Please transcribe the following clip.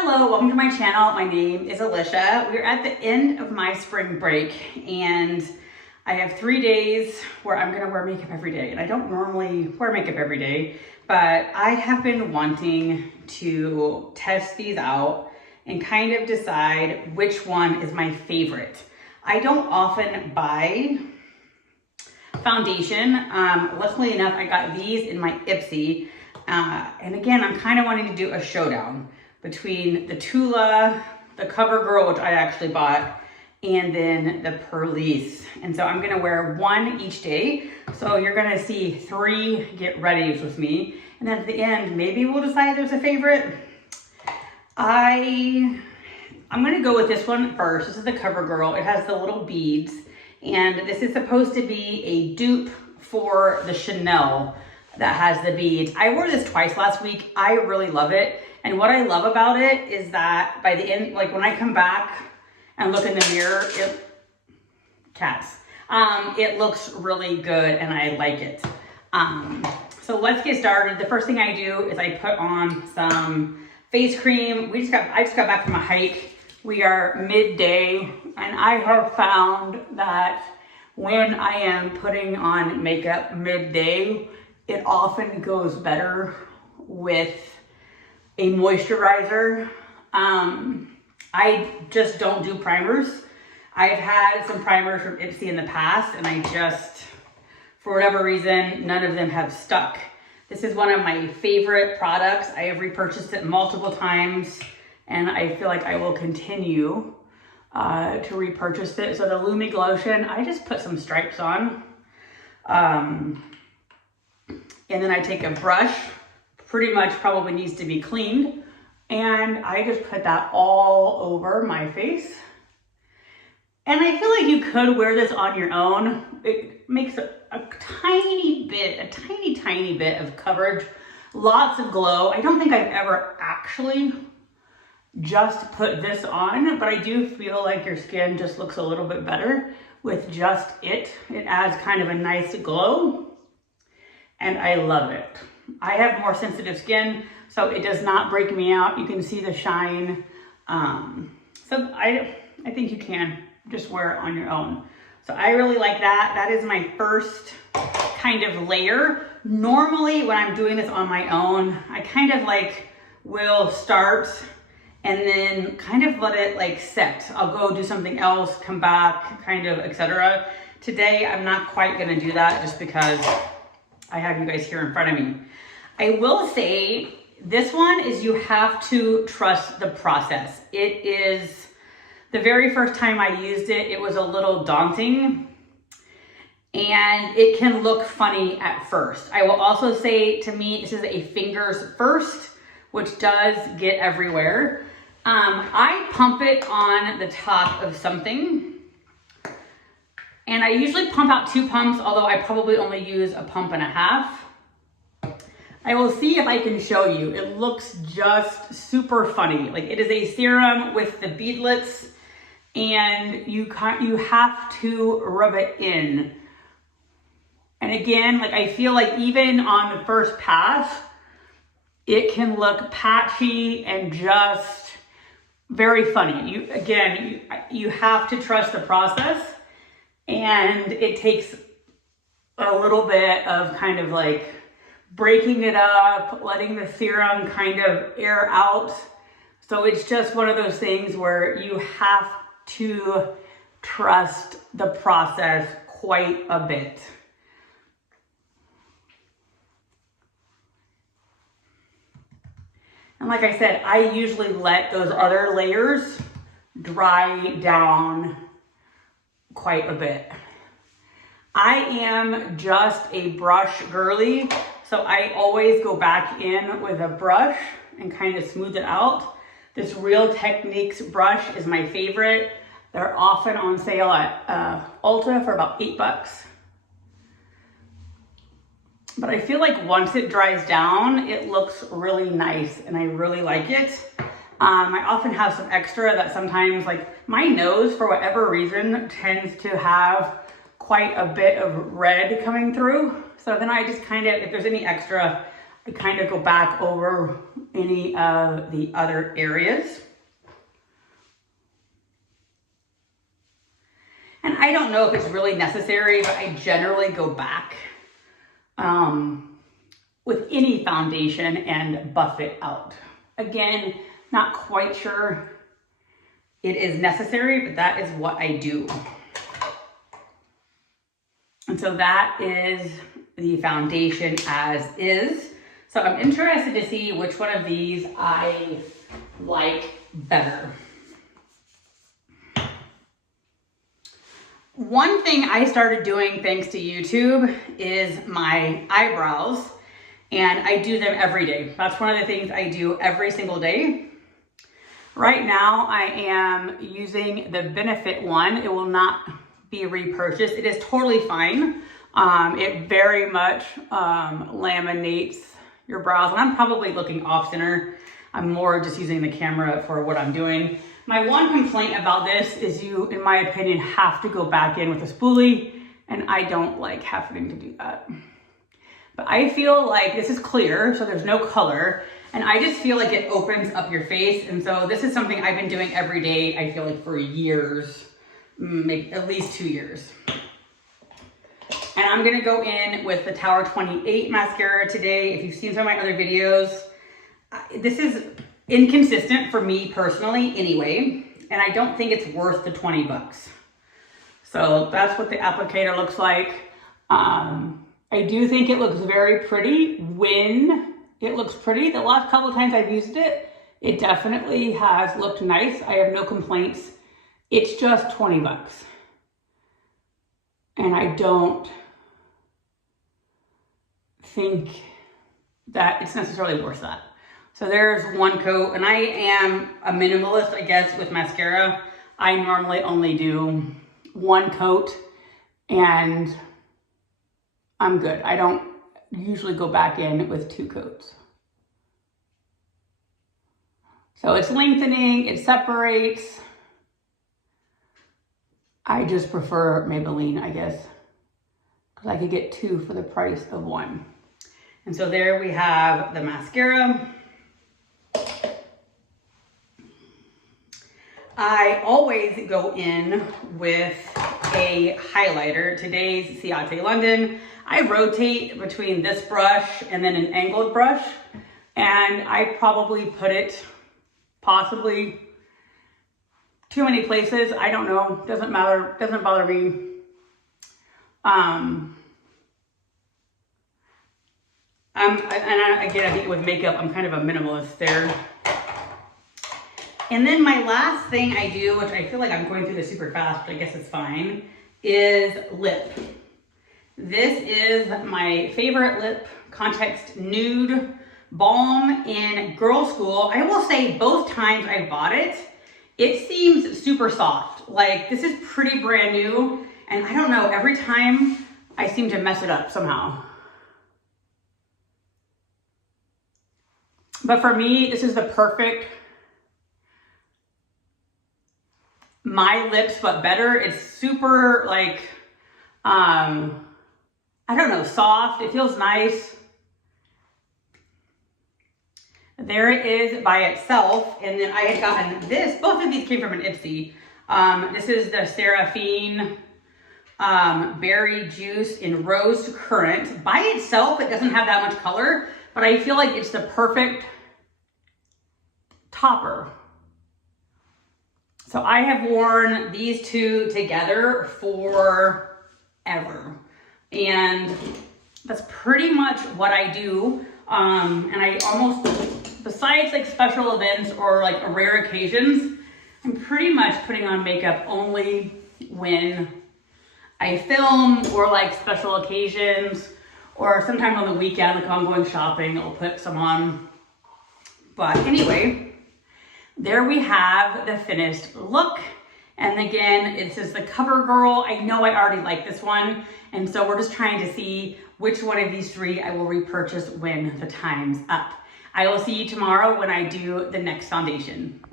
Hello, welcome to my channel. My name is Alicia. We're at the end of my spring break and I have 3 days where I'm gonna wear makeup every day. And I don't normally wear makeup every day, but I have been wanting to test these out and kind of decide which one is my favorite. I don't often buy foundation. Luckily enough, I got these in my Ipsy. And again, I'm kind of wanting to do a showdown between the Tula, the CoverGirl, which I actually bought, and then the Perlice. And so I'm gonna wear one each day. So you're gonna see 3 get readies with me. And then at the end, maybe we'll decide there's a favorite. I'm gonna go with this one first. This is the CoverGirl. It has the little beads. And this is supposed to be a dupe for the Chanel that has the beads. I wore this twice last week. I really love it. And what I love about it is that by the end, like when I come back and look in the mirror, it looks really good and I like it. So let's get started. The first thing I do is I put on some face cream. I just got back from a hike. We are midday and I have found that when I am putting on makeup midday, it often goes better with a moisturizer. I just don't do primers. I've had some primers from Ipsy in the past and I just, for whatever reason, none of them have stuck. This is one of my favorite products. I have repurchased it multiple times and I feel like I will continue to repurchase it. So the Lumig lotion, I just put some stripes on. And then I take a brush, pretty much probably needs to be cleaned. And I just put that all over my face. And I feel like you could wear this on your own. It makes a tiny bit of coverage, lots of glow. I don't think I've ever actually just put this on, but I do feel like your skin just looks a little bit better with just it. It adds kind of a nice glow and I love it. I have more sensitive skin, so it does not break me out. You can see the shine. So I think you can just wear it on your own. So I really like that. That is my first kind of layer. Normally when I'm doing this on my own, I kind of like will start and then kind of let it like set. I'll go do something else, come back, kind of, etc. Today, I'm not quite gonna do that just because I have you guys here in front of me. I will say this one is you have to trust the process. It is, the very first time I used it, it was a little daunting and it can look funny at first. I will also say, to me, this is a fingers first, which does get everywhere. I pump it on the top of something and I usually pump out 2 pumps, although I probably only use a pump and a half. I will see if I can show you. It looks just super funny. Like it is a serum with the beadlets and you have to rub it in. And again, like I feel like even on the first pass, it can look patchy and just very funny. You have to trust the process and it takes a little bit of kind of like breaking it up, letting the serum kind of air out. So it's just one of those things where you have to trust the process quite a bit. And like I said, I usually let those other layers dry down quite a bit. I am just a brush girly, so I always go back in with a brush and kind of smooth it out. This Real Techniques brush is my favorite. They're often on sale at Ulta for about $8. But I feel like once it dries down, it looks really nice and I really like it. I often have some extra that sometimes, like my nose, for whatever reason, tends to have quite a bit of red coming through. So then I just kind of, if there's any extra, I kind of go back over any of the other areas. And I don't know if it's really necessary, but I generally go back with any foundation and buff it out. Again, not quite sure it is necessary, but that is what I do. And so that is the foundation as is. So I'm interested to see which one of these I like better. One thing I started doing thanks to YouTube is my eyebrows, and I do them every day. That's one of the things I do every single day. Right now I am using the Benefit one. It will not be repurchased. It is totally fine. It very much laminates your brows, and I'm probably looking off center. I'm more just using the camera for what I'm doing. My one complaint about this is you, in my opinion, have to go back in with a spoolie, and I don't like having to do that. But I feel like this is clear, so there's no color, and I just feel like it opens up your face. And so this is something I've been doing every day, I feel like for years, maybe at least 2 years. And I'm gonna go in with the Tower 28 mascara today. If you've seen some of my other videos, this is inconsistent for me personally anyway, and I don't think it's worth the 20 bucks. So that's what the applicator looks like. I do think it looks very pretty when it looks pretty. The last couple of times I've used it, it definitely has looked nice. I have no complaints. It's just 20 bucks. And I don't think that it's necessarily worth that. So there's one coat, and I am a minimalist, I guess, with mascara. I normally only do one coat and I'm good. I don't usually go back in with 2 coats. So it's lengthening, it separates. I just prefer Maybelline, I guess, because I could get 2 for the price of 1. And so there we have the mascara. I always go in with a highlighter. Today's Ciate London. I rotate between this brush and then an angled brush, and I probably put it possibly too many places. I don't know, doesn't matter, doesn't bother me. Again, I think with makeup, I'm kind of a minimalist there. And then my last thing I do, which I feel like I'm going through this super fast, but I guess it's fine, is lip. This is my favorite lip context nude balm in girl school. I will say both times I bought it, it seems super soft. Like, this is pretty brand new, and I don't know, every time I seem to mess it up somehow. But for me, this is the perfect my lips, but better. It's super like, I don't know, soft. It feels nice. There it is by itself. And then I had gotten this, both of these came from an Ipsy. This is the Seraphine Berry Juice in Rose Currant. By itself, it doesn't have that much color, but I feel like it's the perfect topper. So I have worn these two together forever. And that's pretty much what I do. And I almost, besides like special events or like rare occasions, I'm pretty much putting on makeup only when I film or like special occasions, or sometimes on the weekend, like if I'm going shopping, I'll put some on. But anyway, there we have the finished look. And again, it says the CoverGirl. I know I already like this one. And so we're just trying to see which one of these 3 I will repurchase when the time's up. I will see you tomorrow when I do the next foundation.